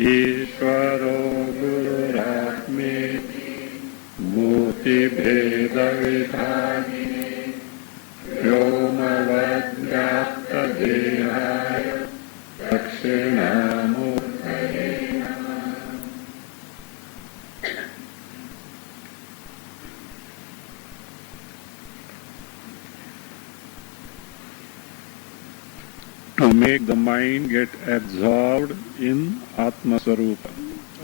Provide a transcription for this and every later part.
ईश्वरो गुरुरात्मेति मूर्तिभेदविभागिने व्योमवद्व्याप्तदेहाय दक्षिणामूर्तये नमः। To make the mind get absorbed in Atma Swarupa.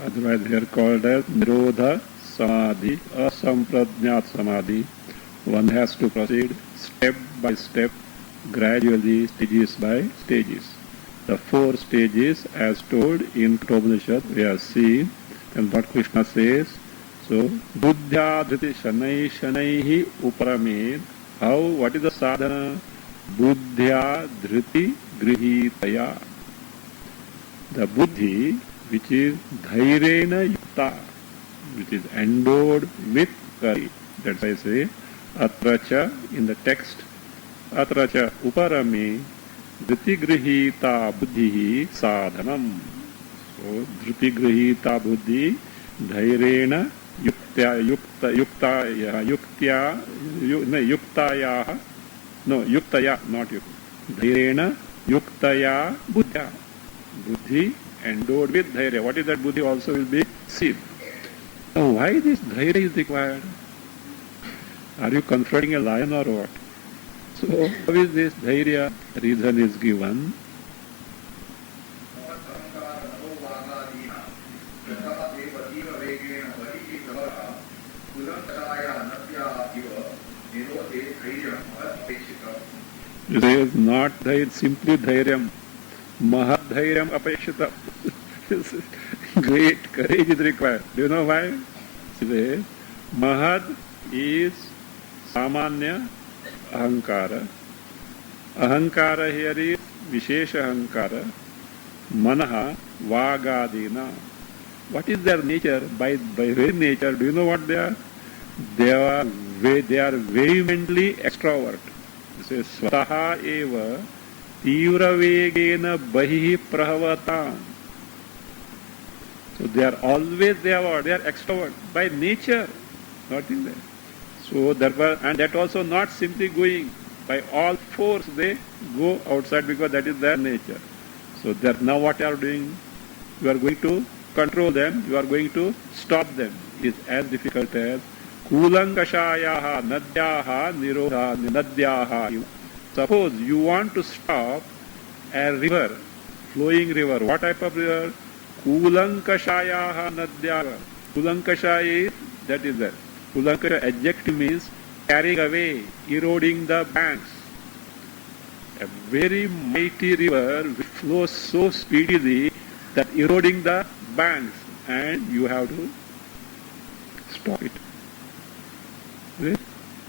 Otherwise they are called as Nirodha Samadhi, Asamprajnat Samadhi. One has to proceed step by step, gradually, stages by stages. The 4 stages as told in Upanishad we have seen, and what Krishna says. So, Buddhya dhriti shanai shanaihi uparamed. How, what is the sadhana? Buddhya dhriti grihitaya. The buddhi which is dhairena yukta, which is endowed with courage. That's why I say atracha in the text, atracha uparame dhriti grihita buddhi sadhanam. So dhriti grihita buddhi dhairena yuktaya, not yukta. Dhairena yuktaya buddha. Buddhi endowed with dhairya. What is that buddhi also will be seen. Now why this dhairya is required? Are you confronting a lion or what? So how is this dhairya? Reason is given. It is not simply dhairyam. Mahad dhairyam apeshita. Great courage is required. Do you know why? See, Mahad is samanya ahankara. Ahankara here is vishesha ahankara. Manaha vagadina. What is their nature? By very nature, do you know what they are? They are vehemently extrovert. This is swataha eva tivravegena bahihi prahavatam. So they are always they are extrovert by nature, not in there. So therefore, and that also not simply going by all force they go outside because that is their nature. So that now what you are doing? You are going to control them. You are going to stop them. It is as difficult as Kulankashayaha nadyaha nirodha nadyaha. Suppose you want to stop a river, flowing river. What type of river? Kulankashayaha nadyaha. Kulankasha is, that is that. Kulankasha adjective means carrying away, eroding the banks. A very mighty river which flows so speedily that eroding the banks, and you have to stop it.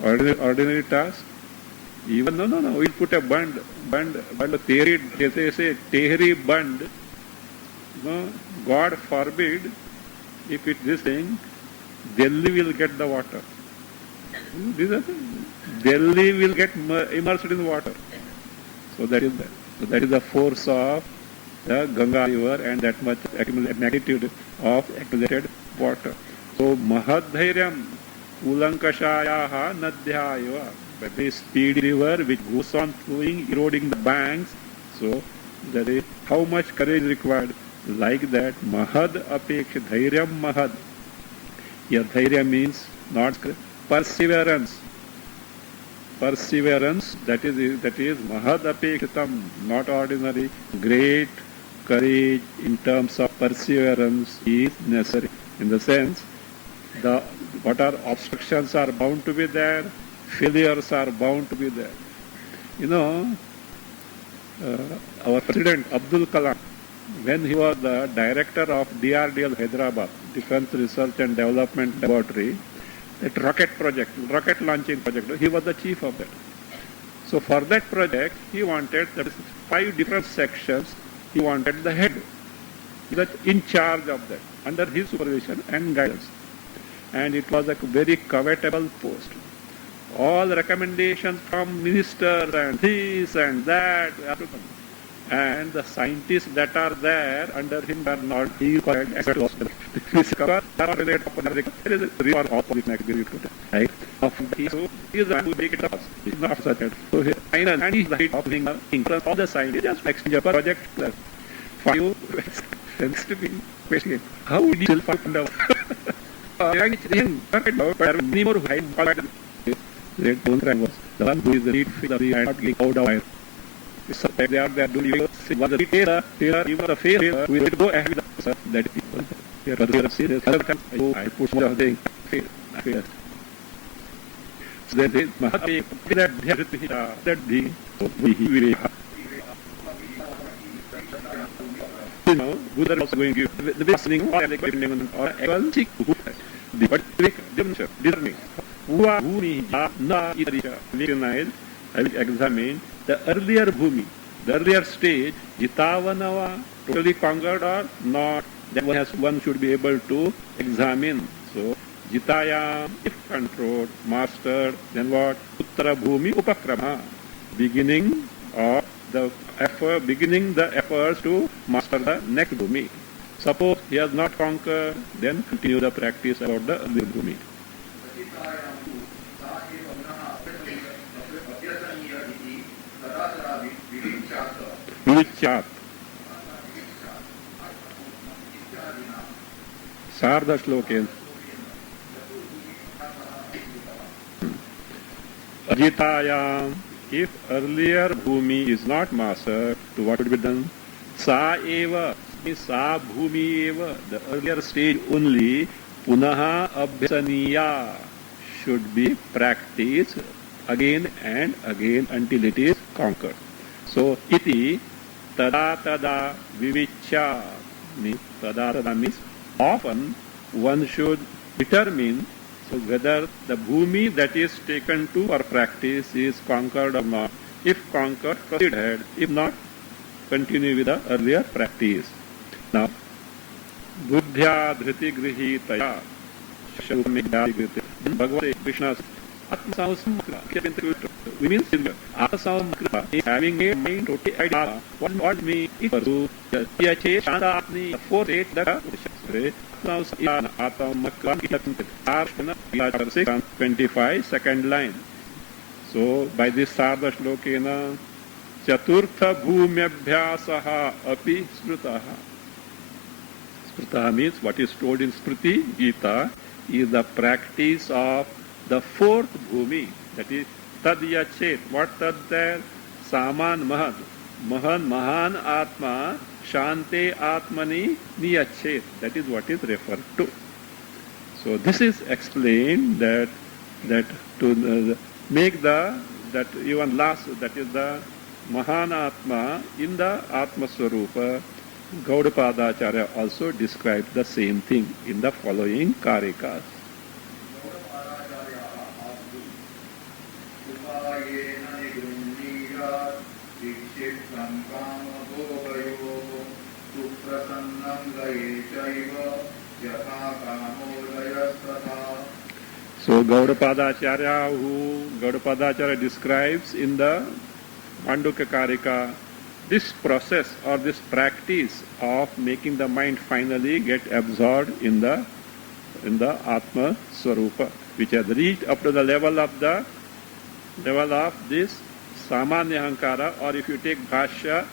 Ordinary task. Even no, we'll put a bund, tehri, they say tehri bund. No, God forbid, if it's this thing, Delhi will get the water. Delhi will get immersed in water. So that is that. So that is the force of the Ganga river and that much magnitude of accumulated water. So Mahadhairyam Kulankashayaha Nadhyayava. But this speedy river which goes on flowing, eroding the banks. So that is how much courage required. Like that, Mahad Apeksha Dhairyam Mahad. Here Dhairya means not perseverance. Perseverance, that is Mahad Apekshitam, not ordinary. Great courage in terms of perseverance is necessary. In the sense, what are obstructions are bound to be there, failures are bound to be there. You know, our President Abdul Kalam, when he was the director of DRDL Hyderabad, Defense Research and Development Laboratory, that rocket project, rocket launching project, he was the chief of that. So for that project, he wanted that 5 different sections, he wanted the head, that in charge of that, under his supervision and guidance. And it was a very covetable post. All recommendations from ministers and this and that, and the scientists that are there under him are not equal. Right? He is a who make it up. He's not such a so he and he's the head of the all the scientists just exchange a project for you tends to be question. How would you still find out? The one who is the lead figure and not getting out of it. So they are doing was the tailor, even the failure, we will go ahead with the that people. Here are serious. I put more of the failure. So that is Mahatma that the we Buddha also going to give the listening or equal cheek but discerning. Who na recognize, I will examine the earlier bhumi, the earlier stage, Jitavanava, totally conquered or not, that one should be able to examine. So, Jitayam, if controlled, mastered, then what? Uttara bhumi upakrama, beginning the efforts to master the next bhumi. Suppose he has not conquered, then continue the practice about the earlier bhumi. Vivicchat. Sarda Shloken. Ajitayam, if earlier bhumi is not mastered, to what would be done? Sa eva, sa bhumi eva, the earlier stage only, punaha abhyasaniya, should be practiced again and again until it is conquered. So, iti tada vivicha means tada means often one should determine so whether the bhumi that is taken to or practice is conquered or not. If conquered, proceed ahead. If not, continue with the earlier practice. Now, buddhya dhriti grihitaya Bhagavad Krishna we mean is having a mind totally idea. What means it was the fourth eight that 25 second line. So by this Sarda Shlokena Chaturtha Bhumyabhyasaha api Smritaha. Smritaha means what is told in Smriti Gita is the practice of the fourth bhumi, that is tad yachet. What tad there? Saman mahad. Mahan atma shante atmani niyachet. That is what is referred to. So this is explained that to make that even last, that is the Mahan atma in the Atma Swarupa, Gaudapada Acharya also described the same thing in the following Karikas. So Gaudapada Acharya describes in the Mandukya Karika this process or this practice of making the mind finally get absorbed in the Atma Swarupa, which has reached up to the level of this Samanya Hankara, or if you take Bhashya,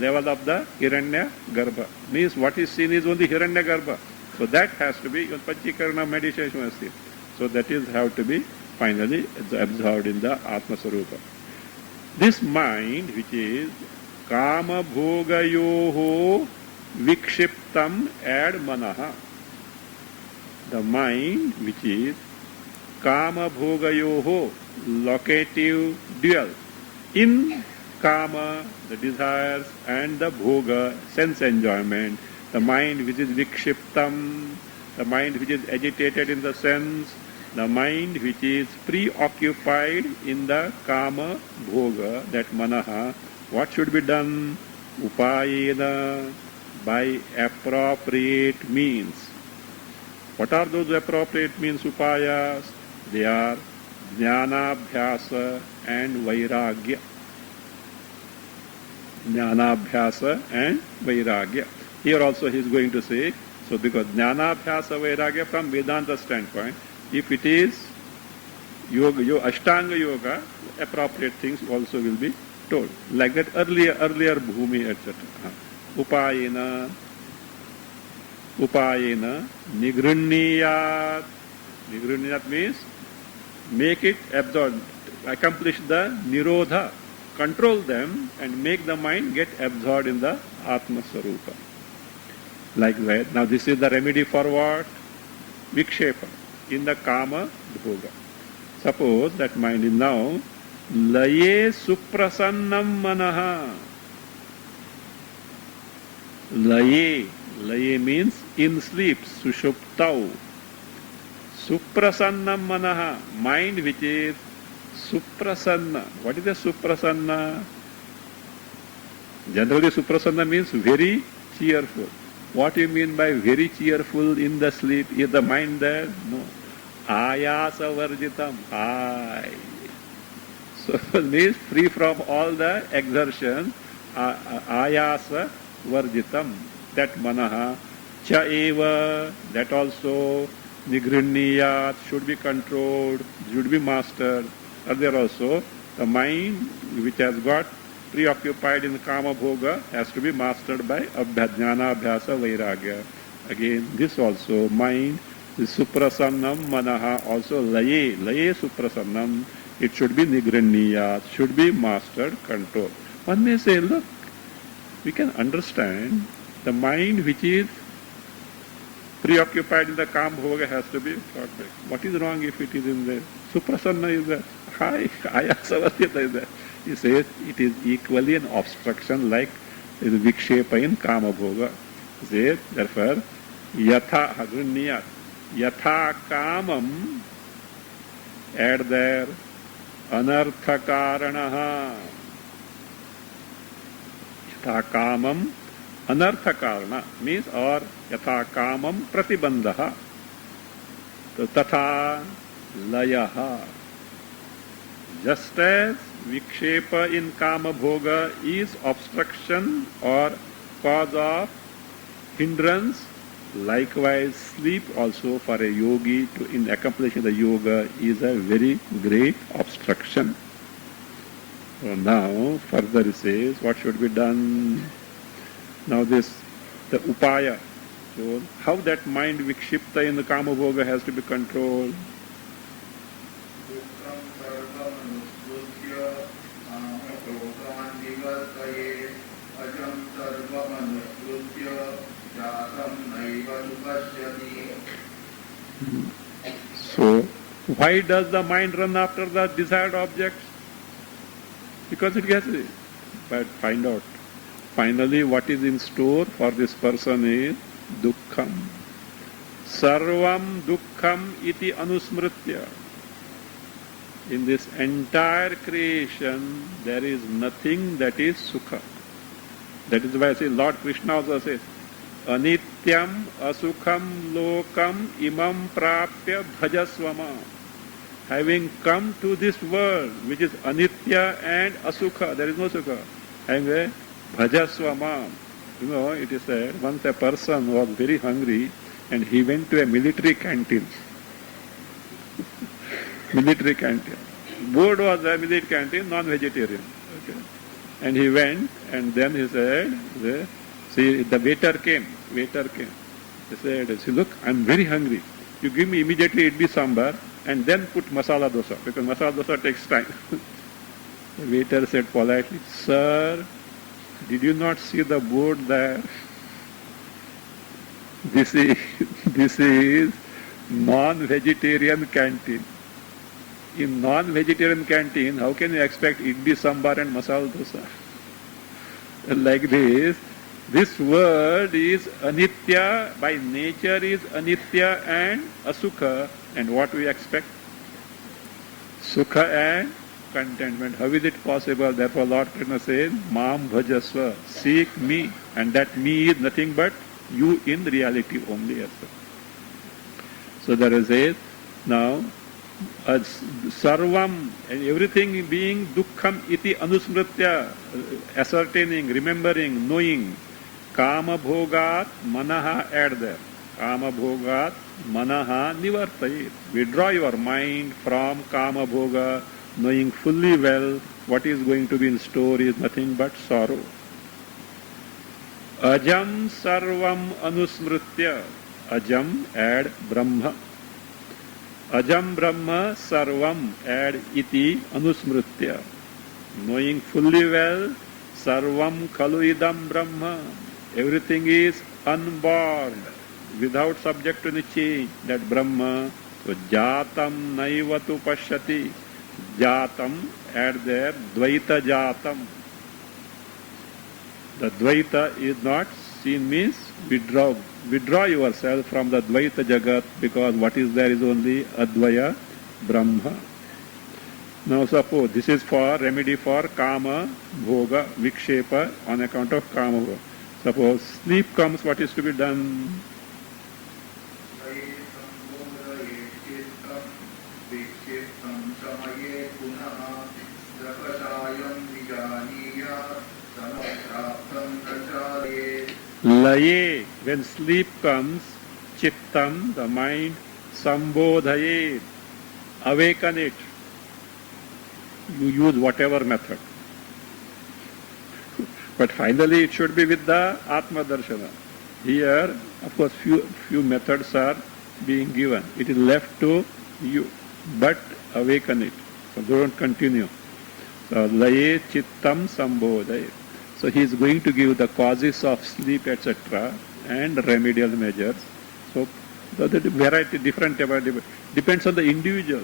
level of the Hiranya Garbha. Means what is seen is only Hiranya Garbha. So that has to be Panchikarana meditation. So that is how to be finally absorbed in the Atma Swarupa. This mind, which is Kama Bhogayoho Vikshiptam ad Manaha, the mind which is Kama Bhogayoho, locative dual, in kama, the desires, and the bhoga, sense enjoyment. The mind which is vikshiptam, the mind which is agitated in the sense, the mind which is preoccupied in the kama bhoga, that manaha, what should be done? Upayena, by appropriate means. What are those appropriate means, upayas? They are jnanabhyasa and vairagya. Jnanabhyasa and vairagya. Here also he is going to say, so because jnanabhyasa vairagya from Vedanta standpoint, if it is yoga, Ashtanga yoga, appropriate things also will be told. Like that earlier bhumi, etc. Upayena nigrunniyat. Nigrunniyat means make it absorb, accomplish the nirodha, control them and make the mind get absorbed in the Atma Sarupa. Like that. Now this is the remedy for what? Vikshepa, in the kama bhoga. Suppose that mind is now laye suprasannam manaha. Laye means in sleep, sushuptau. Suprasannam manaha, mind which is suprasanna. What is a suprasanna? Generally suprasanna means very cheerful. What do you mean by very cheerful in the sleep? Is the mind there? No. Ayasa varjitam. So it means free from all the exertion. Ayasa varjitam. That manaha. Cha eva. That also. Nigrunniyat. Should be controlled. Should be mastered. And there also the mind which has got preoccupied in kama bhoga has to be mastered by jnana abhyasa vairagya. Again, this also mind is suprasannam manaha, also laye suprasannam. It should be nigrunniyat, should be mastered, controlled. One may say, look, we can understand the mind which is preoccupied in the kama bhoga has to be perfect. What is wrong if it is in there? Suprasanna is there. Ayasavasya is there. He says it is equally an obstruction like the vikshepa in kama bhoga. He says, therefore, yatha agrunniyat, yatha kamam, add there, anartha karanaha. Yatha kamam, anartha karana means, or yatha kamam pratibandhaha. Tatha layaha. Just as vikshepa in kama bhoga is obstruction or cause of hindrance, likewise sleep also for a yogi to in accomplishing the yoga is a very great obstruction. So now further he says what should be done. Now this, the upaya. So how that mind vikshipta in the kama bhoga has to be controlled. So, why does the mind run after the desired objects? Because it gets it. But find out. Finally, what is in store for this person is dukkham. Sarvam dukkham iti anusmritya. In this entire creation, there is nothing that is sukha. That is why I say Lord Krishna also says, Anityam asukham lokam imam prapya bhajasvama. Having come to this world, which is anitya and asukha, there is no sukha. Having a bhajasvama. You know, it is said, once a person was very hungry and he went to a military canteen. Military canteen. Board was a military canteen, non-vegetarian. Okay. And he went and then he said, see, the waiter came. He said, see, look, I'm very hungry. You give me immediately idli sambar and then put masala dosa, because masala dosa takes time. The waiter said politely, sir, did you not see the board there? This is non-vegetarian canteen. In non-vegetarian canteen, how can you expect idli sambar and masala dosa? Like this world is anitya, by nature is anitya and asukha, and what we expect? Sukha and contentment. How is it possible? Therefore Lord Krishna says, Mam bhajasva, seek me, and that me is nothing but you in reality only as well. So there is a, now, sarvam, and everything being dukkham iti anusmritya, ascertaining, remembering, knowing, kama bhogat manaha, add there, kama bhogat manaha nivartayet. Withdraw your mind from kama bhoga, knowing fully well what is going to be in store is nothing but sorrow. Ajam sarvam anusmritya, ajam, add brahma. Ajam Brahma Sarvam, add iti anusmritya. Knowing fully well, Sarvam Khalu idam Brahma. Everything is unborn, without subject to any change. That Brahma. So Jatam Naivatu Pashyati. Jatam, add there, Dvaita Jatam. The Dvaita is not seen, means withdraw yourself from the Dvaita Jagat, because what is there is only Advaya Brahma. Now suppose this is for remedy for Kama Bhoga Vikshepa on account of Kama Bhoga. Suppose sleep comes, what is to be done? Laye, when sleep comes, chittam, the mind, sambodhaye, awaken it. You use whatever method. But finally it should be with the Atma Darshana. Here, of course, few methods are being given. It is left to you, but awaken it. So don't continue. So, laye, chittam, sambodhaye. So he is going to give the causes of sleep, etc., and remedial measures. So the variety, different depends on the individual.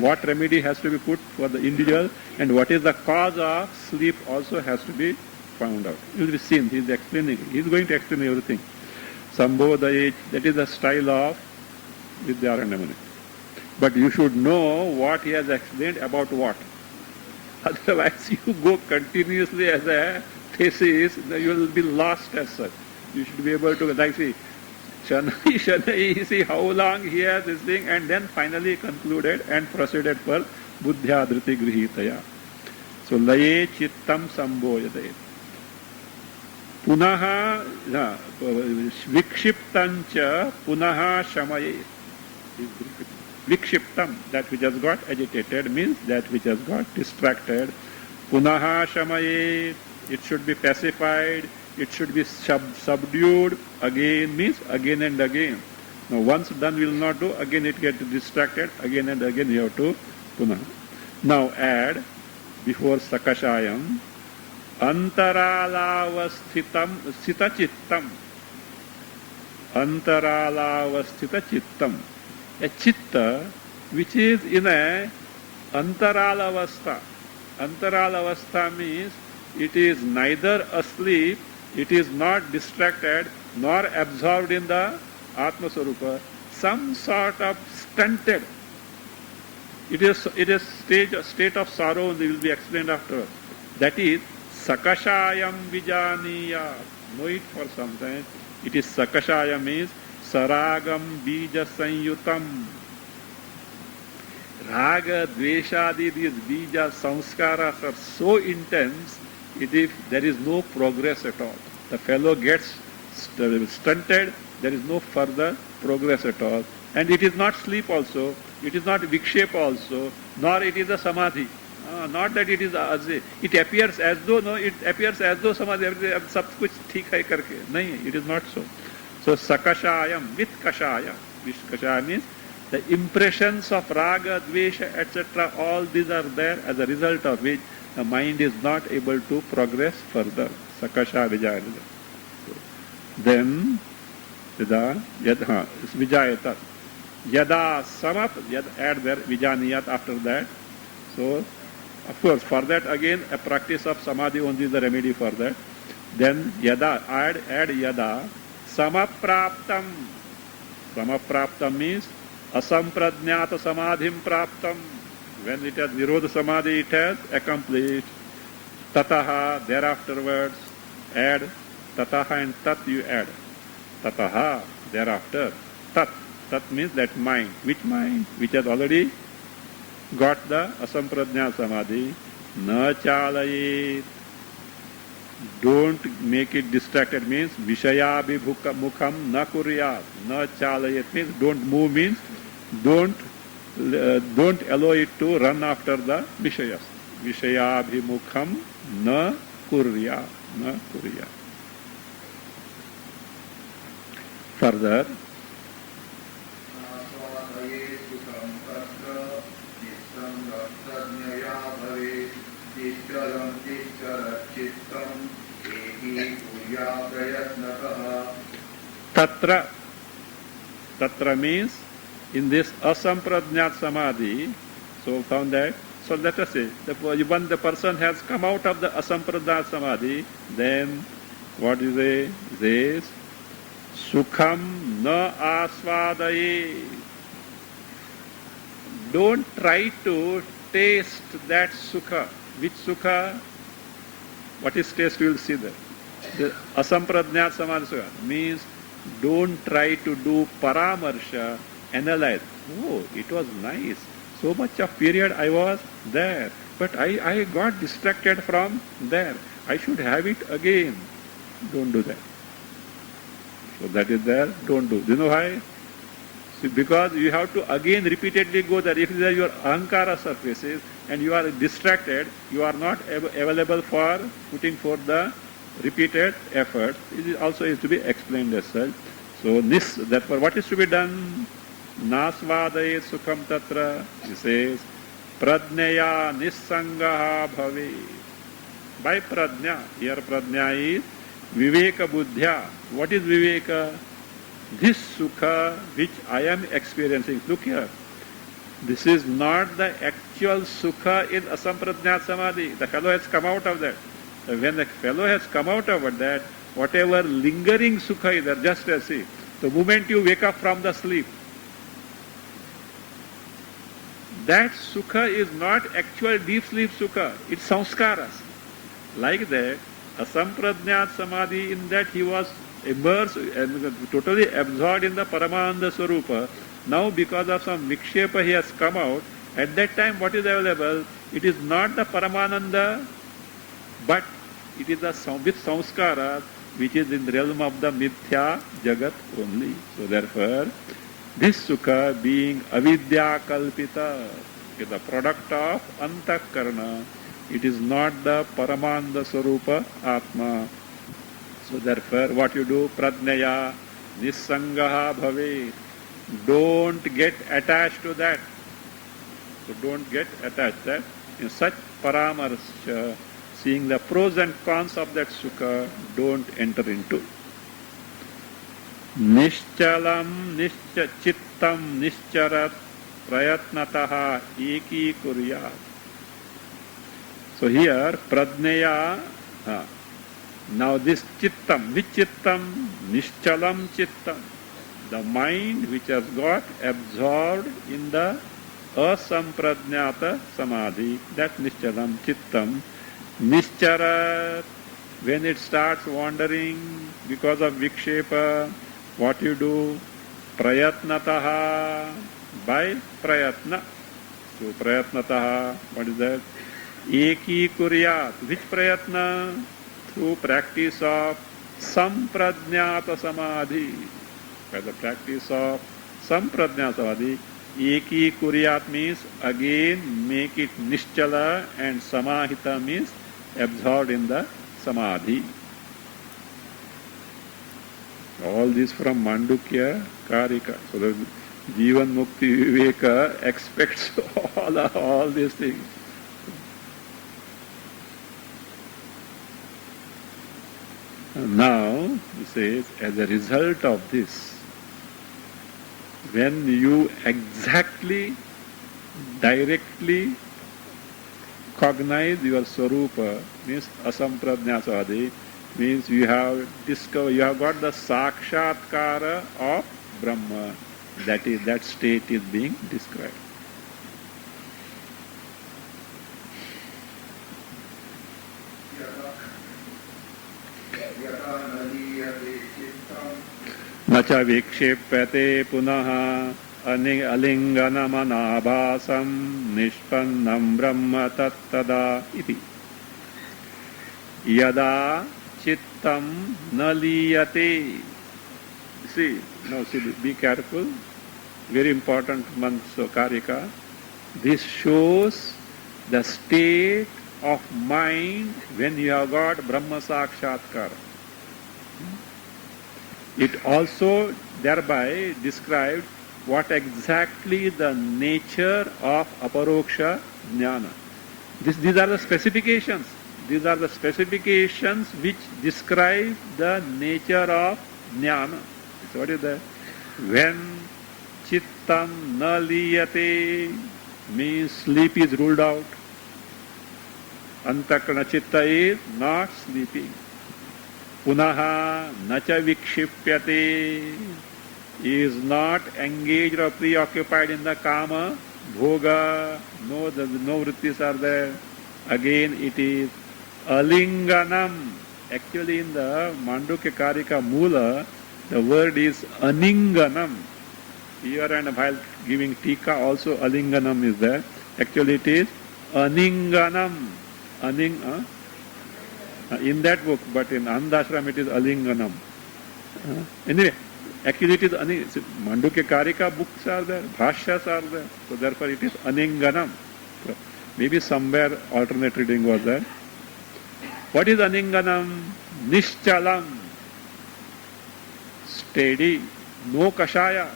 What remedy has to be put for the individual, and what is the cause of sleep also has to be found out. It will be seen. He is explaining. He is going to explain everything. Sambodhaye, that is the style of Vidyaranyamuni. But you should know what he has explained about what. Otherwise, you go continuously as a thesis, you will be lost as such. You should be able to, like, see, Shanai, see how long he has this thing, and then finally concluded and proceeded for Buddhya Dhriti Grihitaya. So, Laye Chittam Sambojate. Punaha Vikshiptancha Punaha Shamaye. Vikshiptam, that which has got agitated, means that which has got distracted. Punaha shamaye, it should be pacified, it should be subdued. Again means again and again. Now once done will not do, again it gets distracted, again and again you have to punaha. Now add, before sakashayam, antaralavasthitam sthita chittam. Antaralavasthita chittam. A chitta which is in a antaralavastha. Antaralavastha means it is neither asleep, it is not distracted, nor absorbed in the Atma Swarupa. Some sort of stunted. It is state of sorrow, and will be explained afterwards. That is sakashayam vijaniya. Know it for some time. It is sakashaya means saragam bija sanyutam. Raga, dveshadi, these bija samskaras are so intense, there is no progress at all. The fellow gets stunted, there is no further progress at all. And it is not sleep also, it is not vikshepa also, nor it is a samadhi. Not that it is it appears as though samadhi, everything sab kuch theek hai karke. Nahi, it is not so. So sakashayam, with kashaya, which kashaya means the impressions of raga, dvesha, etc., all these are there, as a result of which the mind is not able to progress further. Sakasha vijayata. Then, vijayata. Yada samap, add there vijaniyat after that. So, of course, for that again, a practice of samadhi only is the remedy for that. Then yada, add yada, samapraptam. Samapraptam means asampradnyata samadhim praptam. When it has nirodha samadhi, it has accomplished. Tataha, thereafterwards, add tataha and tat you add. Tataha, thereafter, tat. Tat means that mind. Which mind? Which has already got the asampradnya samadhi. Na chalayet. Don't make it distracted means vishayabhimukham na kuryat. Na chalayet means don't move means don't allow it to run after the vishayas. Vishayabhimukham na kuryat. Na kuryat. Further, Tatra. Tatra means in this asampradnyat samadhi, so found that, so let us say, when the person has come out of the asampradnyat samadhi, then what is it? This sukham na asvadaye. Don't try to taste that sukha. Which sukha? What is taste? You will see there. The asampradnyat samadhi sukha means don't try to do paramarsha, analyze. Oh, it was nice. So much of period I was there. But I got distracted from there. I should have it again. Don't do that. So that is there. Don't do. Do you know why? See, because you have to again repeatedly go there. If there your ahankara surfaces and you are distracted, you are not available for putting forth the repeated effort. It also is to be explained as such. So therefore what is to be done? Nasvadayet sukham tatra. He says, pradnyaya nissangaha bhave. By pradnya, here pradnya is viveka buddhya. What is viveka? This sukha which I am experiencing. Look here. This is not the actual sukha in asampradnyat samadhi. The fellow has come out of that. When the fellow has come out of that, whatever lingering sukha is there, just as see, the moment you wake up from the sleep, that sukha is not actual deep sleep sukha, it's samskaras. Like that, asampradnyat samadhi, in that he was immersed and totally absorbed in the Paramananda Swarupa. Now because of some vikshepa he has come out. At that time what is available? It is not the Paramananda, but it is the with samskara which is in the realm of the mithya jagat only. So therefore, this sukha being avidya kalpita is the product of antakarana. It is not the Paramanda Swarupa Atma. So therefore, what you do? Pradnyaya nissangaha bhave. Don't get attached to that. So don't get attached that. In such paramarsha, seeing the pros and cons of that sukha, don't enter into. Nishchalam chittam nishcharat prayatnataha eki kuryat. So here, pradnyaya, now this chittam, which chittam? Nishchalam chittam. The mind which has got absorbed in the asampradnyata samadhi, that nishchalam chittam. Nishcharat, when it starts wandering because of vikshepa, what you do? Prayatnataha, by prayatna. So prayatnataha, what is that? Eki kuryat. Which prayatna? Through practice of sampradnyata samadhi. By the practice of sampradnyata samadhi, eki kuryat means again make it nischala, and samahita means absorbed in the samadhi. All this from Mandukya Karika. So the Jivan Mukti Viveka expects all these things. Now, he says, as a result of this, When you exactly, directly cognize your Swarupa, means asampradnyasadi, means you have discovered, you have got the sakshatkara of Brahma. That state is being described. न च विक्षिप्यते पुनः अलिङ्गनमनाभासं निष्पन्नं ब्रह्म तत्तदा इति यदा चित्तं न लीयते. See, now see, be careful. Very important mantra karika. This shows the state of mind when you have got Brahma Sakshatkara. It also thereby described what exactly the nature of aparoksha jnana. These are the specifications. These are the specifications which describe the nature of jnana. So what is that? When chittam na liyate means sleep is ruled out. Antakarana chitta is not sleeping. Punaha nacha vikshipyate is not engaged or preoccupied in the kama, bhoga, no vrittis are there. Again it is alinganam. Actually in the Mandukya Karika Mula, the word is aninganam. Here and while giving tika also alinganam is there. Actually it is aninganam. In that book, but in Andashram it is alinganam. Anyway, actually it is Mandukya Karika books are there, bhashyas are there, so therefore it is aninganam. So maybe somewhere alternate reading was there. What is aninganam? Nishchalam, steady, no kashaya.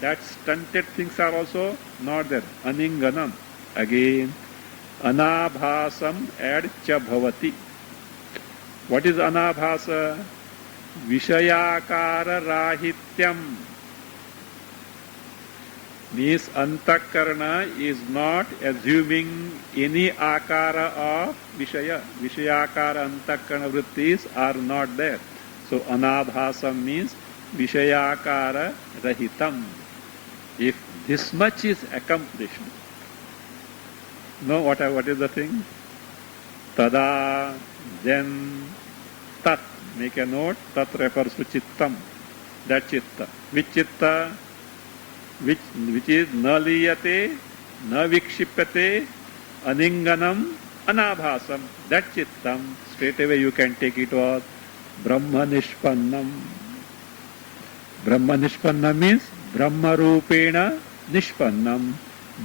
That stunted things are also not there. Aninganam. Again, anabhasam add cha bhavati. What is anabhasa? Vishayakara rahityam. Means antakarana is not assuming any akara of vishaya. Vishayakara antakarana vrittis are not there. So anabhasam means vishayakara rahitam. If this much is accomplished, know what is the thing? Tada, then tat. Make a note. Tat refers to chittam. That chitta. Which chitta? Which is na liyate, na vikshipyate, aninganam, anabhasam. That chittam. Straight away you can take it was Brahma nishpannam. Brahma nishpannam means Brahma rupena nishpannam.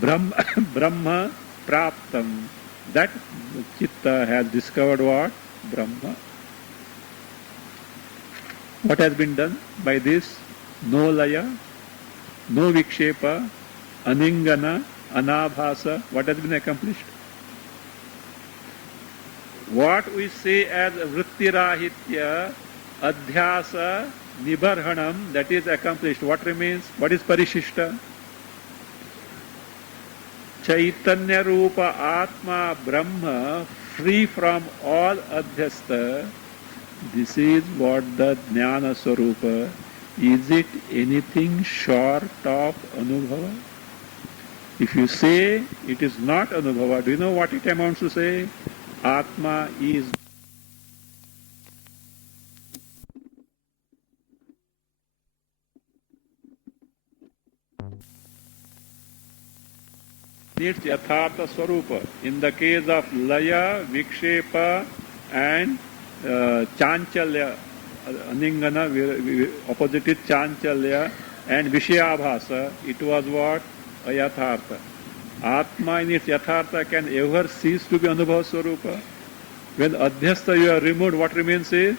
Brahma praptam. That chitta has discovered what? Brahma. What has been done by this? No laya, no vikshepa, aningana, anabhasa. What has been accomplished? What we say as vrittirahitya, adhyasa, nibarhanam, that is accomplished. What remains? What is parishishta? Chaitanya Rupa Atma Brahma, free from all adhyasta. This is what the Jnana Swarupa. Is it anything short of Anubhava? If you say it is not Anubhava, do you know what it amounts to say? Atma is its Yathartha Swarupa. In the case of Laya, Vikshepa and Chanchalya, Aningana, opposite is Chanchalya, and Vishayabhasa, it was what? Ayathartha. Atma in its Yathartha can ever cease to be Anubhava Swarupa. When Adhyastha you are removed, what remains is?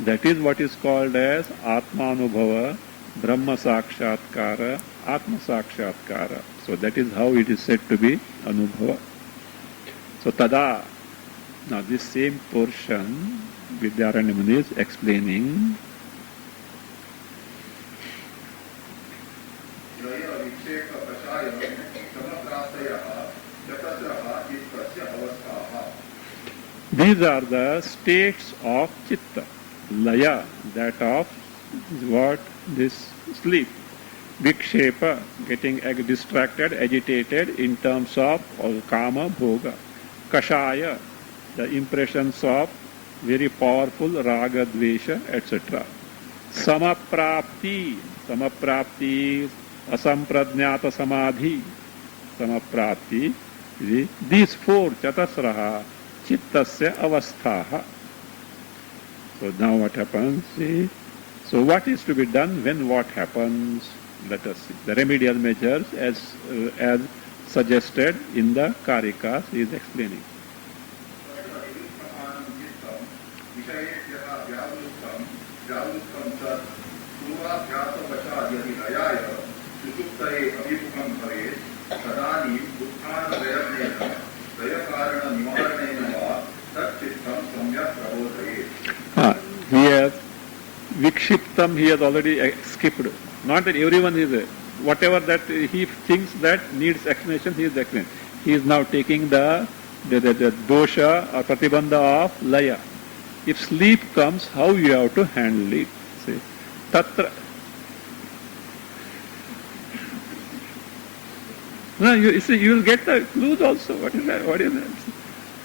That is what is called as Atma Anubhava, Brahma Sakshatkara, Atma Sakshatkara. So that is how it is said to be Anubhava. So Tada. Now this same portion, Vidyaranya Muni is explaining. These are the states of chitta. Laya, that of what? This sleep. Vikshepa, getting distracted, agitated in terms of kama, bhoga. Kashaya, the impressions of very powerful raga, dvesha, etc. Samaprapti, samaprapti, asampradnyata samadhi, samaprapti, these four chatasraha, chittasya avasthaha. So now what happens? See? So what is to be done when what happens? Let us see. The remedial measures as suggested in the Karikas he is explaining. Here, Vikshiptam he has already skipped. Not that everyone is whatever that he thinks that needs explanation, he is explaining. He is now taking the dosha or pratibandha of laya. If sleep comes, how you have to handle it? See, tatra. No, you see, you will get the clues also. What is that? What is that?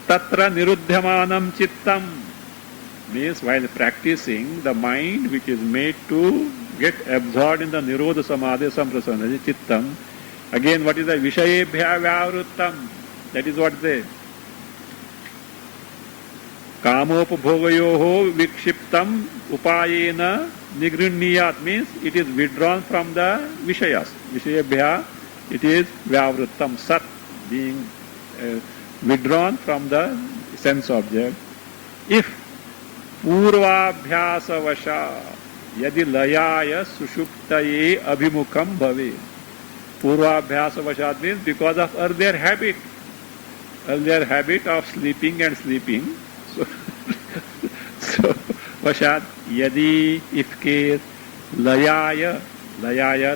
Tatra niruddhyamanam chittam. Means while practicing, the mind which is made to get absorbed in the nirodha samadhi samprasana, chittam. Again, what is the vishayebhya vyavrittam? That is what they. Kamopabhogayoho vikshiptam upayena nigrinniyat means it is withdrawn from the vishayas. Vishayebhya, it is vyavrittam, sat, being withdrawn from the sense object. If पूर्वाभ्यासवशा यदि लयाय सुषुप्तये अभिमुखम भवे पूर्वाभ्यासवशात means because of earlier habit of sleeping and sleeping. So vashat yadi, if case, layaya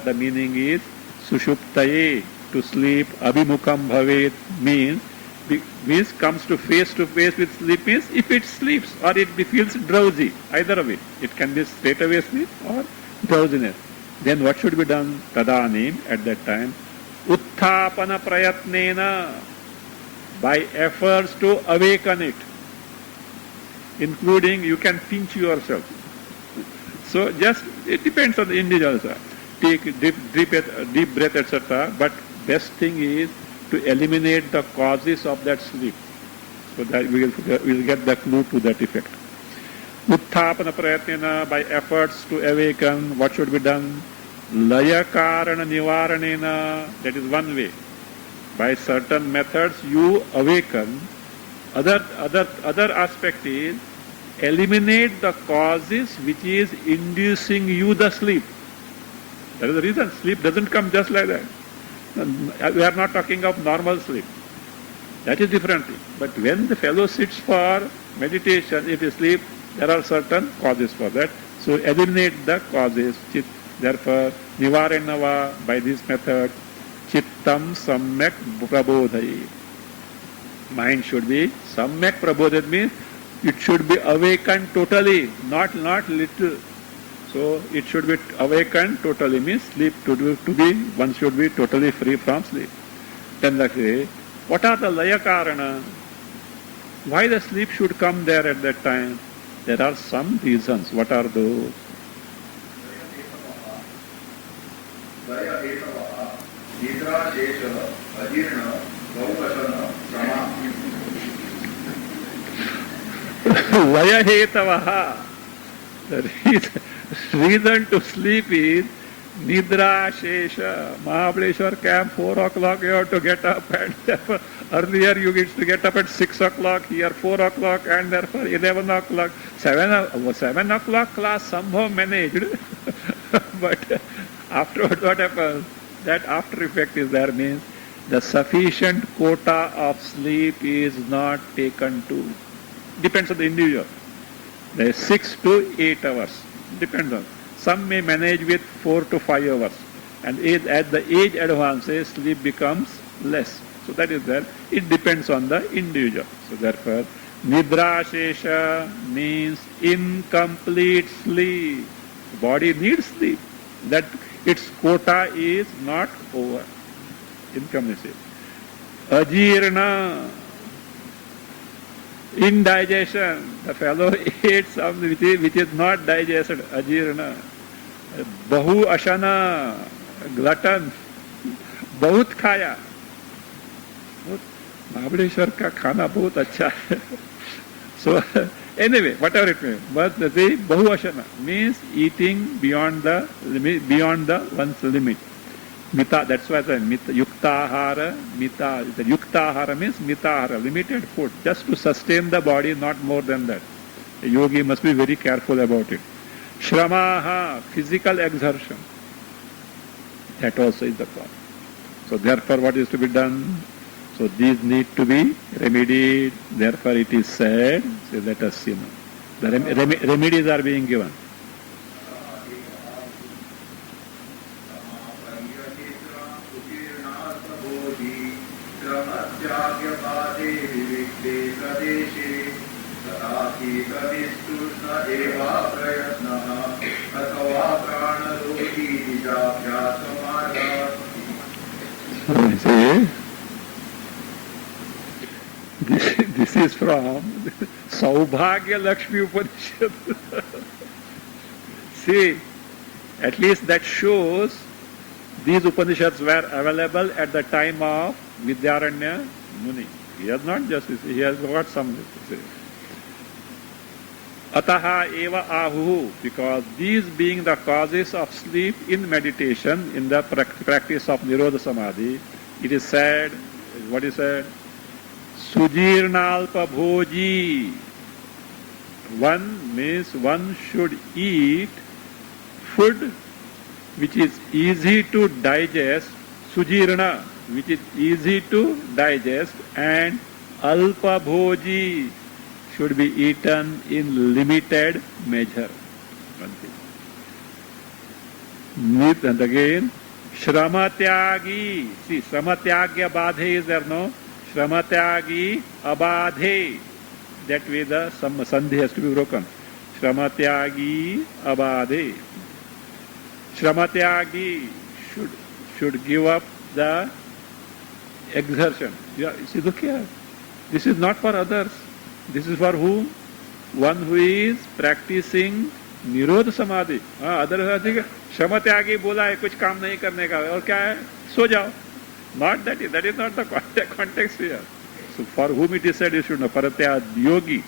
the meaning is sushuptaye, to sleep, abhimukam bhavet means comes to face with sleep means if it sleeps or it feels drowsy, either of it. It can be straight away sleep or drowsiness. Then what should be done? Tadanim, at that time, utthapana prayatnena, by efforts to awaken it, including you can pinch yourself. So just, it depends on the individual. Take deep breath, etc. But best thing is to eliminate the causes of that sleep. So that we will get the clue to that effect. Utthapana prayatnena, by efforts to awaken, what should be done? Laya karana nivaranena, that is one way. By certain methods you awaken. Other aspect is eliminate the causes which is inducing you the sleep. That is the reason sleep doesn't come just like that. We are not talking of normal sleep. That is different thing. But when the fellow sits for meditation, if he sleep, there are certain causes for that. So eliminate the causes. Therefore, nivaranava, by this method, chittam samyak prabodhayi. Mind should be samyak prabodhat means it should be awakened totally, not little. So it should be awakened totally means sleep to be one should be totally free from sleep. Then what are the laya karana? Why the sleep should come there at that time? There are some reasons. What are those? Laya hetavaha. The reason to sleep is Nidra Shesha. Mahabaleshwar camp, 4 o'clock you have to get up, and therefore earlier you used to get up at 6 o'clock, here 4 o'clock, and therefore 11 o'clock. 7 o'clock class somehow managed. But afterwards what happens? That after effect is there means the sufficient quota of sleep is not taken to. Depends on the individual. There is 6 to 8 hours. Depends on. Some may manage with 4 to 5 hours. And as the age advances, sleep becomes less. So that is there. It depends on the individual. So therefore, Nidra Shesha means incomplete sleep. Body needs sleep. That its quota is not over. Incomplete sleep. Ajirna, indigestion. The fellow ate something which is not digested. Ajirna. Bahu ashana, glutton. बहुत खाया. महाबलेश्वर का खाना बहुत अच्छा है. So anyway, whatever it may be, but the bahuashana means eating beyond the limit, beyond the one's limit. Mita, that's why the yuktahara, mita, the yuktahara means mitahara, limited food, just to sustain the body, not more than that. A yogi must be very careful about it. Shramaha, physical exertion. That also is the problem. So therefore what is to be done? So these need to be remedied. Therefore it is said, so let us see now. The remedies are being given. This is from Saubhagya Lakshmi Upanishad. See, at least that shows these Upanishads were available at the time of Vidyaranya Muni. He has not just, he has got some. Ataha eva ahu, because these being the causes of sleep in meditation, in the practice of Nirodha Samadhi, it is said, what is said? Sujirnalpa bhoji. One means one should eat food which is easy to digest, sujirna, which is easy to digest, and alpa bhoji should be eaten in limited measure. One thing. And again, Shramatyagi. See, Shramatyagya badhe is there, no? Shramatyagi abadhe. That way the sandhi has to be broken. Shramatyagi abadhe. Shramatyagi should give up the exertion. Yeah, see, look here. This is not for others. This is for whom? One who is practicing Nirodha Samadhi. Other Shramatyagi बोला है कुछ काम नहीं करने का और क्या है सो जाओ. Not that is not the context here. So for whom it is said you should know. Paratya yogi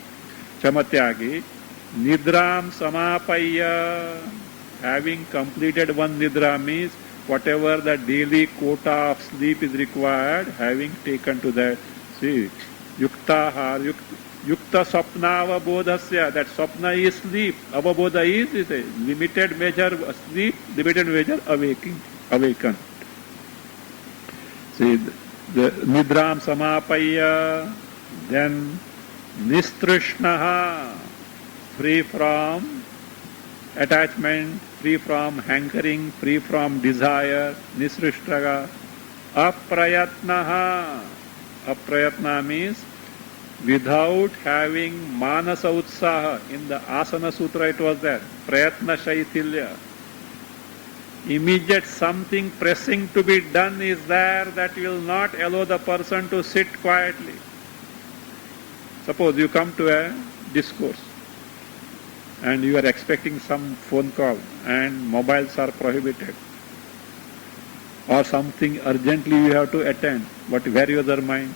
Shamatyagi Nidram Samapaya, having completed one Nidra means whatever the daily quota of sleep is required, having taken to that. See, Yuktahar, Yukta Sapna Avabodhasya, that Sapna is sleep, Avabodha is a limited measure sleep, limited measure awaken. See, the Nidram Samapaya, then Nistrishnaha, free from attachment, free from hankering, free from desire, Nisrishtaga, Aprayatnaha. Aprayatna means without having manasa utsaha. In the asana sutra it was there, prayatna shaitilya. Immediate something pressing to be done is there that will not allow the person to sit quietly. Suppose you come to a discourse and you are expecting some phone call and mobiles are prohibited, or something urgently you have to attend, but where is your mind?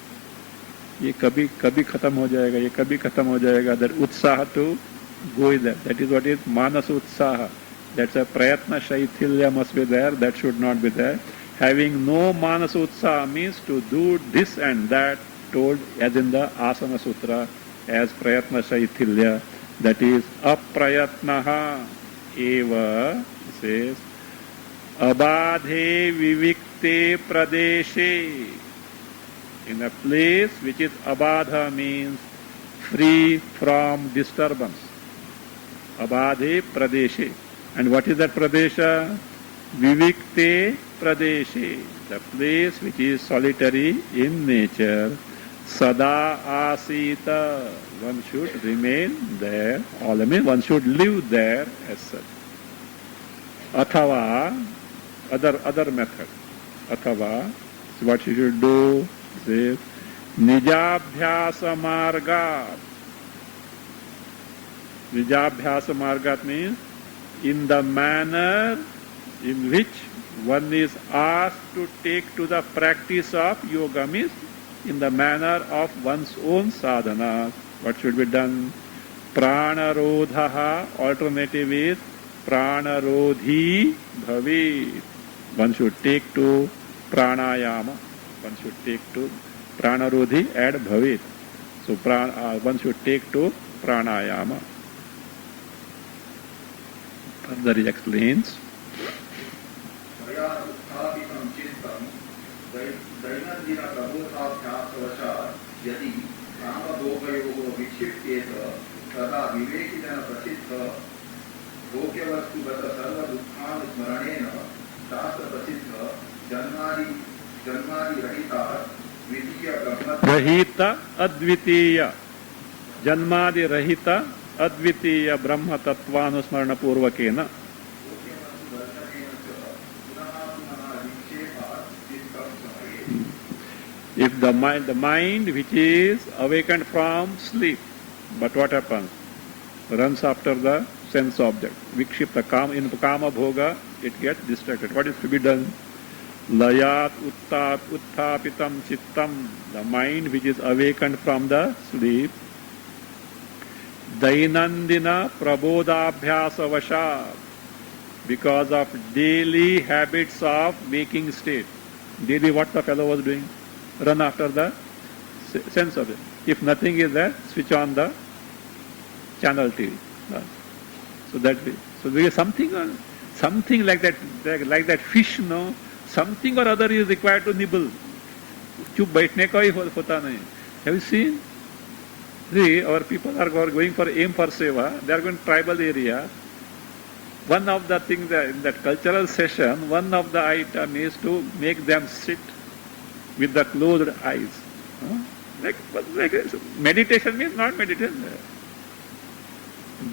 ये कभी कभी खत्म हो जाएगा, ये कभी खत्म हो जाएगा. That उत्साह to go is there. That is what is manas utsaha. That's a prayatna shaithilya must be there. That should not be there. Having no manas utsaha means to do this and that, told as in the asana sutra as prayatna shaithilya. That is aprayatnaha eva, says abadhe vivikte pradeshe. In a place which is abadha means free from disturbance. Abadhe pradeshe. And what is that pradesha? Vivikte pradeshe, the place which is solitary in nature, sada asita, one should remain there, all I mean one should live there as such. Athava, other method. Athava, so what you should do is Nijabhyasa margat. Nijabhyasa margat means in the manner in which one is asked to take to the practice of yoga, means in the manner of one's own sadhana. What should be done? Pranarodhaha, alternative is Pranarodhi bhavet. One should take to pranayama. One should take to Pranarodhi and bhavet. So one should take to pranayama. Further he explains. Rahita advitiya, Janmadi Rahita advitiya Brahma Tattvanusmarana Purvakena. If the mind which is awakened from sleep, but what happens? Runs after the sense object. Vikshipta kama, in kama bhoga, it gets distracted. What is to be done? Layat utthapitam chittam, the mind which is awakened from the sleep. Dainandina prabodhabhyasa vasha, because of daily habits of waking state. Daily what the fellow was doing? Run after the sense of it. If nothing is there, switch on the channel TV. So that way. So there is something like that fish, no? Something or other is required to nibble. चुप बैठने का ही होता नहीं. Have you seen? See, our people are going for aim for seva. They are going to tribal area. One of the things that in that cultural session, one of the item is to make them sit with the closed eyes. Like meditation means not meditation.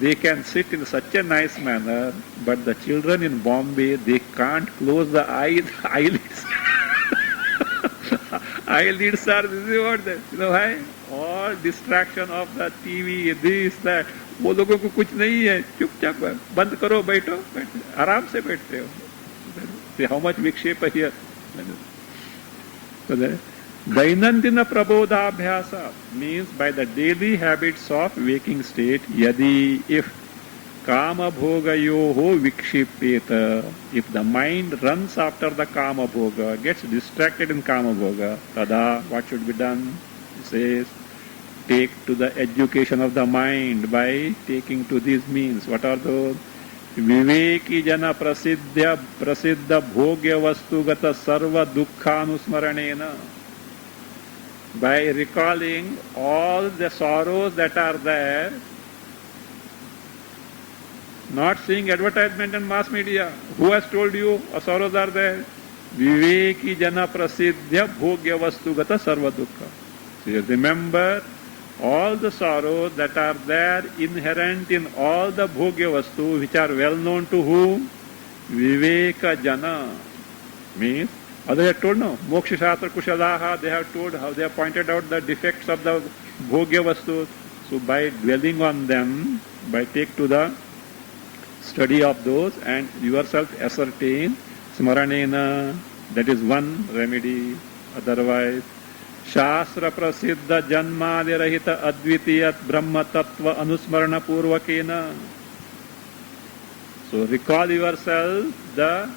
They can sit in such a nice manner, but the children in Bombay, they can't close the eyelids. Eyelids are, this is what that, you know why? All distraction of the TV, this, that. वो लोगों को कुछ नहीं है, चुपचाप बंद करो, बैठो, आराम से बैठते हो. See how much vikshepa here. So Dainandina prabodhabhyasa means by the daily habits of waking state, yadi, if kama bhogayoho vikshipeta, if the mind runs after the kama bhoga, gets distracted in kama bhoga, tada, what should be done? He says, take to the education of the mind by taking to these means. What are those? Viveki jana prasiddha bhogya vastugata sarva dukkhanusmaranena. By recalling all the sorrows that are there, not seeing advertisement in mass media. Who has told you sorrows are there? Viveki jana prasiddha bhogya vastugata sarva dukkha. So you remember all the sorrows that are there inherent in all the bhogya vastu, which are well known to whom? Viveka jana. Means, others have told, no, moksha shastra kushalaha, they have told how they have pointed out the defects of the bhogya vastu. So by dwelling on them, by take to the study of those and yourself ascertain, smaranena, that is one remedy. Otherwise, Shastra prasiddha janmadi rahita advitiyat brahma tattva anusmarana purvakena. So recall yourself the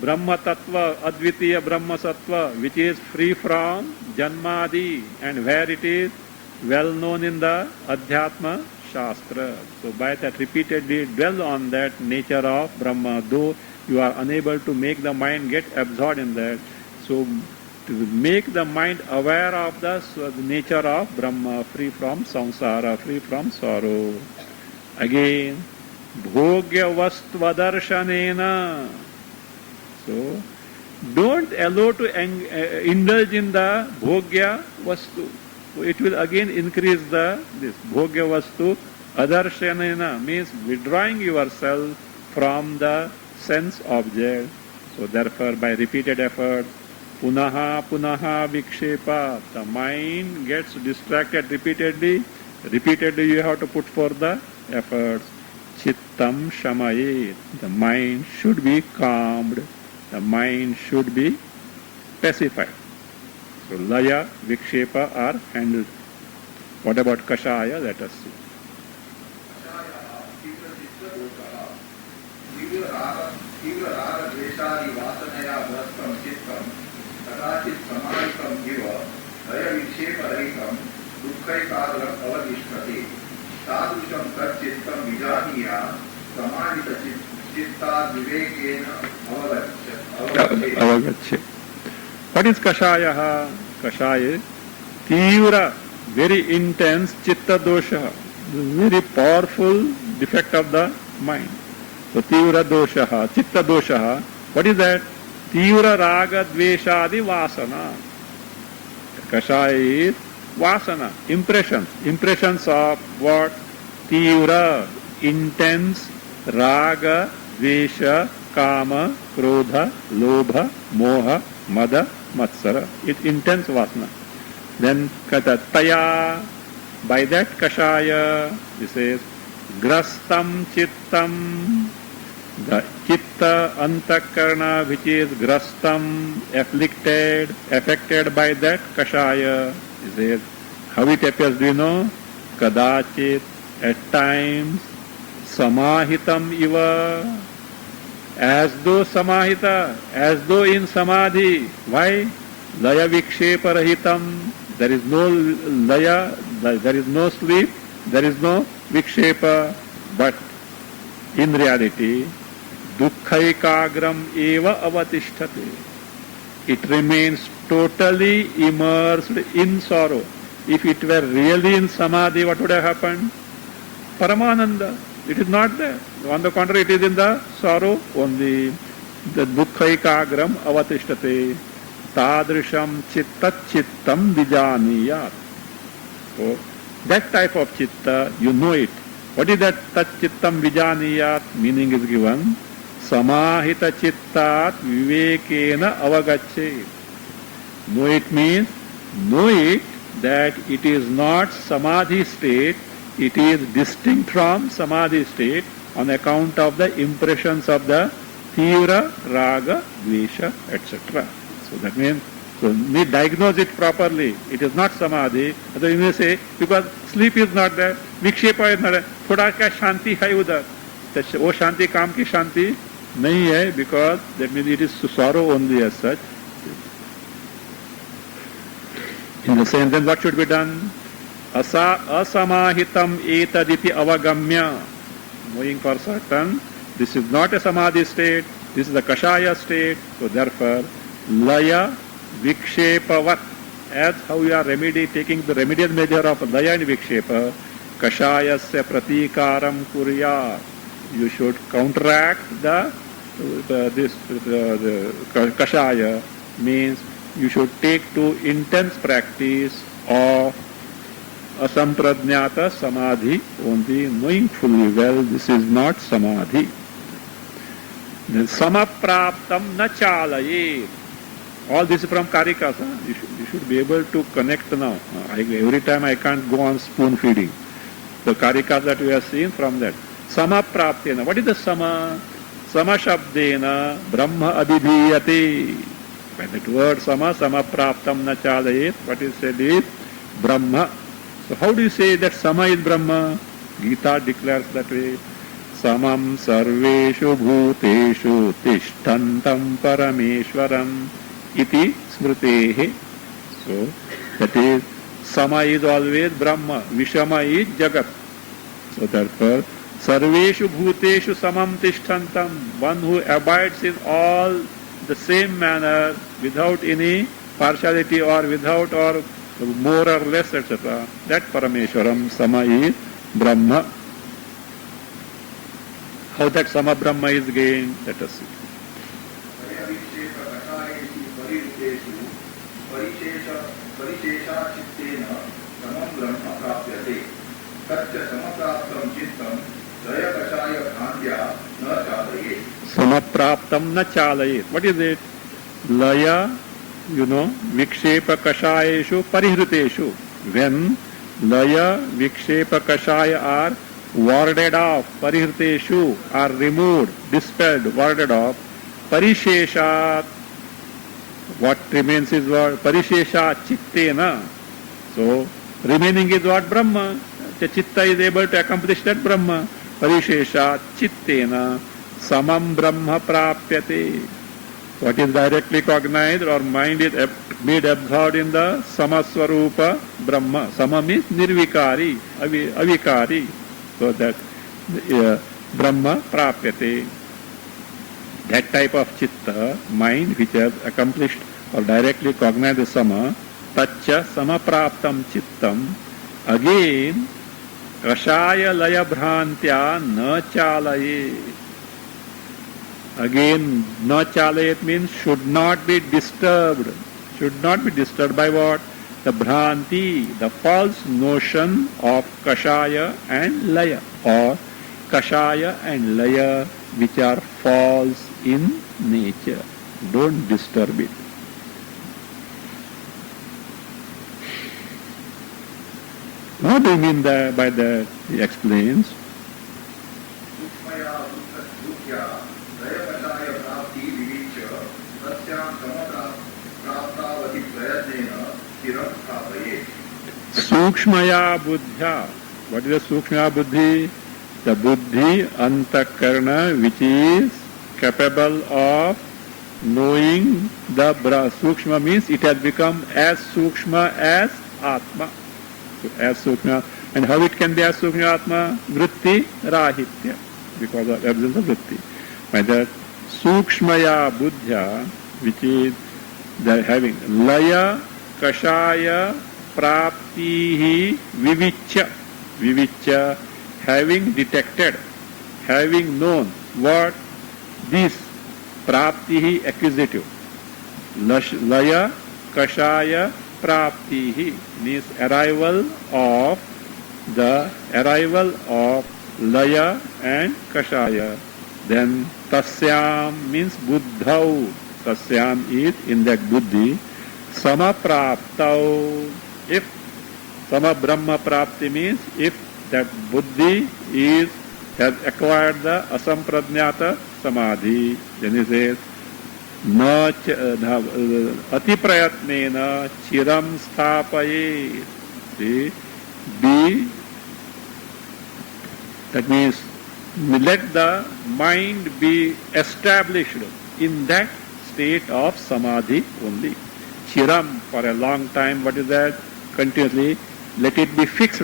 Brahma tattva, advitiya Brahma sattva, which is free from janmadi, and where it is well known in the Adhyatma Shastra. So by that repeatedly dwell on that nature of Brahma, though you are unable to make the mind get absorbed in that. So to make the mind aware of the nature of Brahma, free from samsara, free from sorrow. Again, bhogya vastva darshanena. So, don't allow to indulge in the bhogya vastu. So it will again increase this bhogya vastu adarshana means withdrawing yourself from the sense object. So therefore by repeated effort, punaha punaha vikshepa, the mind gets distracted repeatedly. Repeatedly you have to put forth the efforts. Chittam shamayet, the mind should be calmed. The mind should be pacified. So laya, vikshepa are handled. What about kashaya? Let us see. Avagacche. What is kashaya? Kashaya, tivra, very intense chitta dosha, very powerful defect of the mind. So tivra dosha, chitta dosha, what is that? Tivra raga dveshadi vasana. Kashaya is vasana, impressions of what? Tivra, intense, raga, dvesha, kama, krodha, lobha, moha, mada, matsara. It's intense vasana. Then kata taya, by that kashaya, he says, grastam chittam, the chitta antakarna which is grastam, affected by that kashaya. He says, how it appears, do you know? Kadachit, at times, samahitam iva, as though samahita, as though in samadhi. Why? Laya vikshepa rahitam, there is no laya, there is no sleep, there is no vikshepa, but in reality, dukkhaikagram eva avatisthate. It remains totally immersed in sorrow. If it were really in samadhi, what would have happened? Paramananda. It is not there. On the contrary, it is in the sorrow only. The dukkhaikagram avatisthate. Tadrisham chitta chittam vijaniyat. So, that type of chitta, you know it. What is that tat chittam vijaniyat? Meaning is given. Samahita chittat vivekena avagacche. Know it means, know it that it is not samadhi state, it is distinct from samadhi state on account of the impressions of the tivra, raga, dvesha, etc. So that means, so we diagnose it properly. It is not samadhi. So you may say, because sleep is not there, vikshepa is not there, thoda ka shanti hai udhar. वो शांति काम की शांति नहीं है, because that means it is sorrow only as such. In the same, then what should be done? Asamahitam etaditi avagamya. Knowing for certain, this is not a samadhi state, this is a kashaya state, so therefore, laya vikshepavat, as how you are taking the remedial measure of laya and vikshepa, kashayasya pratikaram kurya. You should counteract the kashaya, means you should take to intense practice of asampradnyata samadhi only, knowing fully well this is not samadhi. Then samapraptam na chalaye. All this is from Karikas. You should be able to connect now. Every time I can't go on spoon feeding. The Karikas that we have seen from that. Samapraptena. What is the sama? Sama shabdena brahma abhidhiyate. By that word samapraptam na chalayet, what is said is Brahma. So how do you say that sama is Brahma? Gita declares that way. Samam sarveshu bhuteshu tishtantam parameshwaram iti smritehe. So that is, sama is always Brahma, Vishama is Jagat. So therefore, sarveshu bhuteshu samam tishtantam, one who abides in all the same manner, without any partiality or without or more or less, etc. That Parameshwaram, Sama is Brahma. How that Sama Brahma is gained, let us see. परिक्षेपकषायेषु परिवृतेषु परिशेषाचित्तेन समं ब्रह्म प्राप्यते तच्च समप्राप्तं चित्तं लयकषायभ्रान्त्या न चालयेत्. Samapraptam na chalayet. What is it? Laya, Vikshepa Kashayeshu Parihruteshu. When Laya, Vikshepa Kashaya are warded off, Parihruteshu are removed, dispelled, warded off, Parisheshat, what remains is what? Parishesha Chittena. So, remaining is what? Brahma. The Chitta is able to accomplish that Brahma. Parishesha Chittena Samam Brahma Prapyate. What is directly cognized or mind is made absorbed in the Samaswarupa Brahma. Sama means Nirvikari, Avikari. So that Brahma Prapyate. That type of Chitta, mind which has accomplished or directly cognized the Sama, Tacha Samapraptam Chittam, again, Kashaya Laya Bhrantya Na Chalaye. Again, Na Chalayet means should not be disturbed. Should not be disturbed by what? The Bhranti, the false notion of Kashaya and Laya, or Kashaya and Laya, which are false in nature. Don't disturb it. What do you mean by that? He explains. Sukshmaya Buddhya. What is the Sukshmaya Buddhi? The Buddhi Antakarna which is capable of knowing the Sukshma means it has become as Sukshma as Atma. So as Sukshma. And how it can be as Sukshma Atma? Vritti Rahitya. Because of absence of Vritti. By that Sukshmaya Buddhya, which is the having Laya Kashaya Praptihi Vivichya. Vivichya, having detected, having known what this Praptihi accusative. Laya Kashaya Praptihi means arrival of Laya and Kashaya. Then Tasyam means Buddhau. Tasyam is in that Buddhi. Samapraptau. If Sama Brahma Prapti means if that Buddhi has acquired the Asampradnyata Samadhi, then he says, Ati Prayatnena Chiram Sthapaye. See, that means let the mind be established in that state of Samadhi only. Chiram, for a long time, what is that? Continuously, let it be fixed.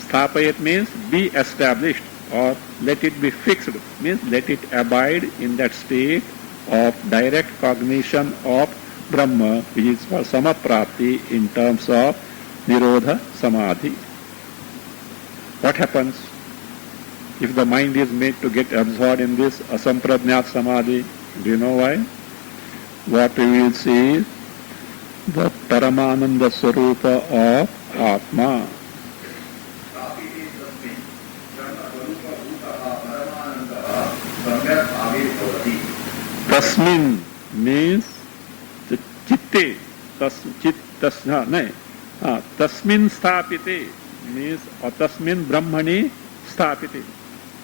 Sthapayat means be established, or let it be fixed means let it abide in that state of direct cognition of Brahma, which is for Samaprapti in terms of Nirodha Samadhi. What happens if the mind is made to get absorbed in this Asampradnyat Samadhi? Do you know why? What we will see is the Paramananda Swarupa of Atma. Tasmin means the chitte, tasmin sthapite means tasmin brahmani sthapite.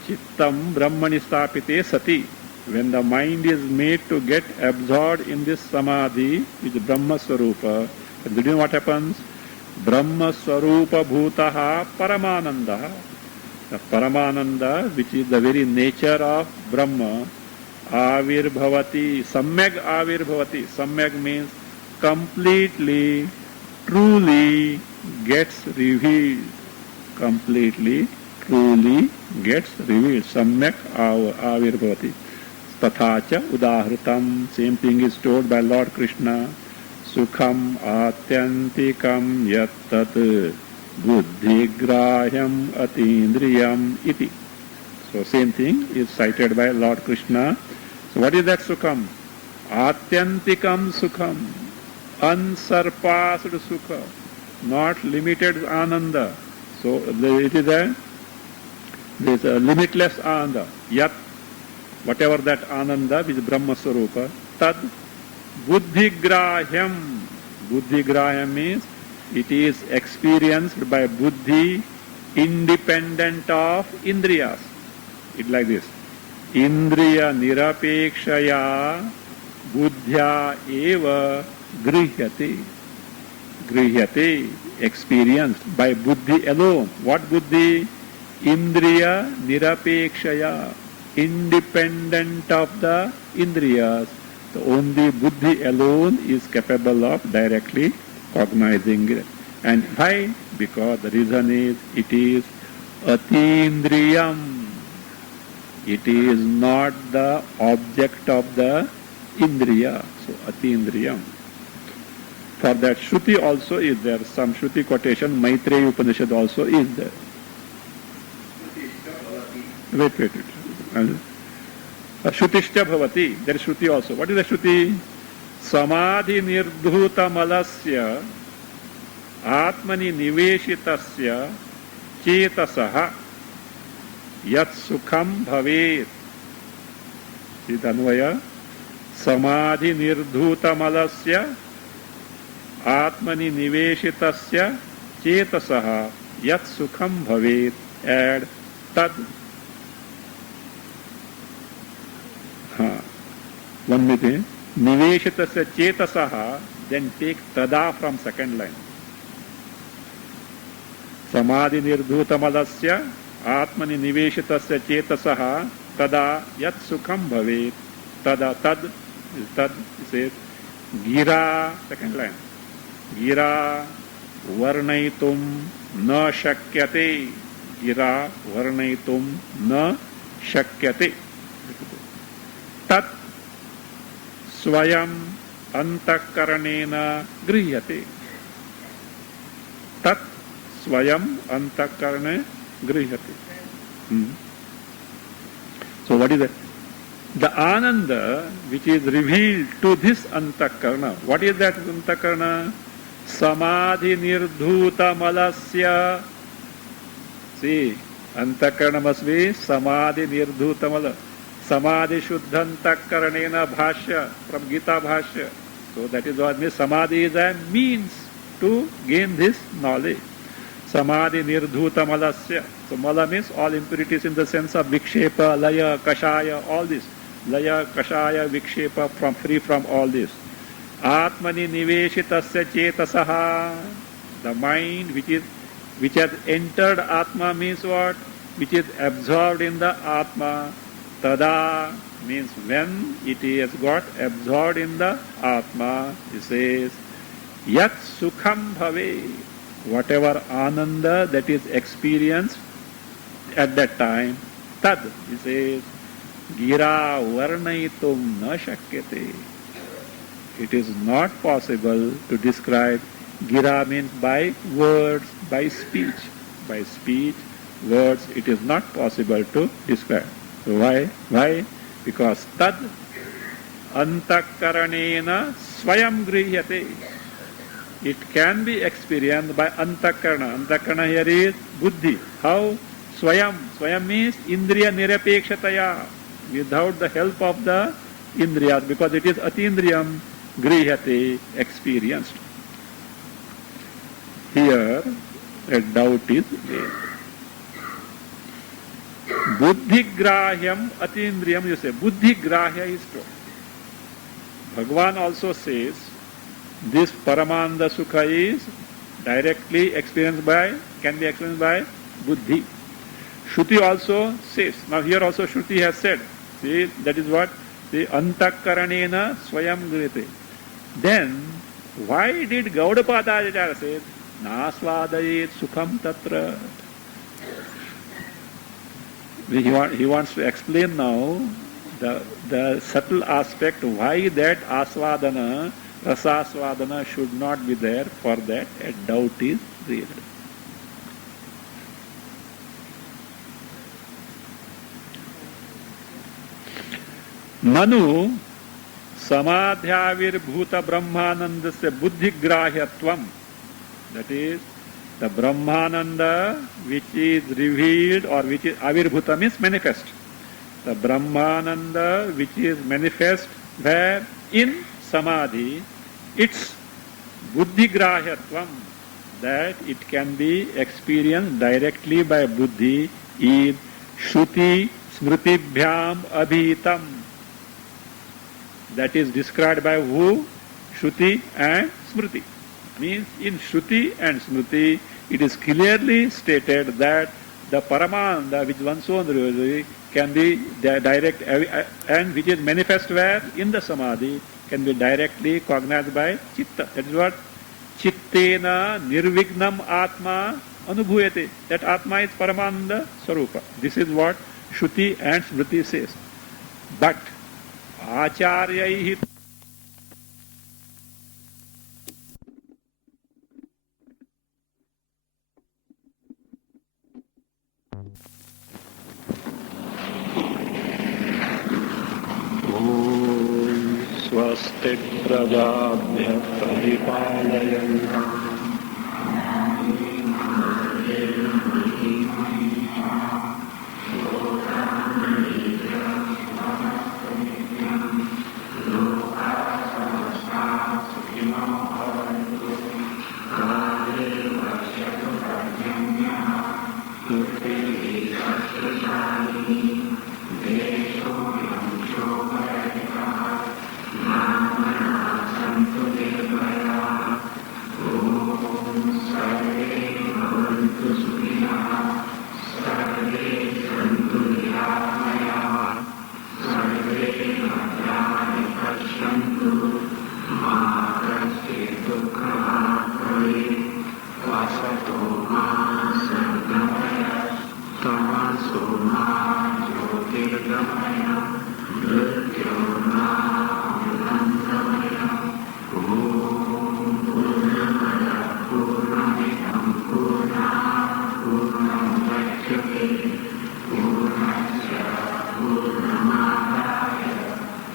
Chittam brahmani sthapite sati. When the mind is made to get absorbed in this samadhi, which is Brahma Swarupa, do you know what happens? Brahma Swarupa Bhutaha Paramananda. The Paramananda, which is the very nature of Brahma, Avirbhavati, Samyag Avirbhavati. Samyag means completely, truly gets revealed. Completely, truly gets revealed. Samyak Avirbhavati. Tathacha Udahritam. Same thing is told by Lord Krishna. Sukham Atyantikam Yattat Buddhigraham Atindriyam Iti. So same thing is cited by Lord Krishna. So what is that Sukham? Atyantikam sukham, unsurpassed sukha, not limited ananda. So it is this limitless ananda. Yat, whatever that ananda which is Brahma Swarupa, tad buddhigrahyam. Buddhigrahyam means it is experienced by buddhi independent of indriyas. It like this. Indriya nirapekshaya buddhya eva grihyate. Grihyate, experienced by buddhi alone. What buddhi? Indriya nirapekshaya, independent of the indriyas. The only buddhi alone is capable of directly cognizing it. And why? Because the reason is it is atindriyam. It is not the object of the indriya. So atindriyam. For that Shruti also is there. Some Shruti quotation, Maitreya Upanishad also is there. Wait. Shrutishcha bhavati. There is Shruti also. What is the Shruti? Samadhi nirdhuta malasya atmani niveshitasya chetasaha yat sukham bhavet. Siddhanvaya. Samadhi nirdhuta malasya atmani niveshitasya chetasaha yat sukham bhavet. Add tad. 1 minute. Niveshitasya chetasaha, then take tada from second line. Samadhi nirdhutamalasya atmani niveshitasya chetasaha tada yat sukham bhavet. Tada, tad, says, gira, second line. Gira varnaitum na shakyate. Gira varnaitum na shakyate. Tat swayam antakaranena grihyate. Tat swayam antakarane grihyate. So what is it? The ananda which is revealed to this antakarana. What is that antakarana? Samadhi nirdhuta malasya. See, antakarana must be samadhi nirdhuta malasya. Samadhi shuddhantakarana bhashya, from Gita bhashya. So that is what means. Samadhi is a means to gain this knowledge. Samadhi nirdhuta malasya. So mala means all impurities in the sense of vikshepa, laya, kashaya, all this. Laya, kashaya, vikshepa, from free from all this. Atmani niveshitasya chetasaha. The mind which has entered Atma means what? Which is absorbed in the Atma. Tada means when it has got absorbed in the Atma, he says, yat sukham bhave. Whatever ananda that is experienced at that time, tad, he says, gira varnaitum na shakyate. It is not possible to describe. Gira means by words, by speech. By speech, words, it is not possible to describe. So why? Why? Because tad antakaranena swayam grihyate. It can be experienced by antakarana. Antakarana here is buddhi. How? Swayam. Swayam means indriya nirapekshataya. Without the help of the indriyas, because it is atindriyam grihyate, experienced. Here a doubt is there. Buddhigrahyam atindriyam, you say. Buddhigrahya is true. Bhagavan also says this Paramanda Sukha is directly experienced by, can be experienced by buddhi. Shruti also says, now here also Shruti has said, see, that is what? The antakaranena swayam grite. Then, why did Gaudapada Acharya say, nasvadayet sukham tatra? He wants to explain now the subtle aspect why that asvadana, rasasvadana should not be there. For that a doubt is real. Nanu समाध्याविर्भूत ब्रह्मानंद से बुद्धिग्राह्यत्वम, that is the Brahmananda which is revealed or which is avirbhuta means manifest. The Brahmananda which is manifest where in samadhi, its buddhigrahyatvam, that it can be experienced directly by buddhi in Shruti Smritibhyam Abhitam. That is described by who? Shruti and Smriti. Means in Shruti and Smriti it is clearly stated that the Paramananda which one's own reality can be direct and which is manifest where? In the Samadhi, can be directly cognized by Chitta. That is what? Chittena nirvignam atma anubhuyate. That atma is Paramananda Sarupa. This is what Shruti and Smriti says. But Acharyaihi स्वस्ति प्रजाभ्य परिपालयन्तु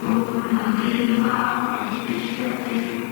Om Namah Shivaya.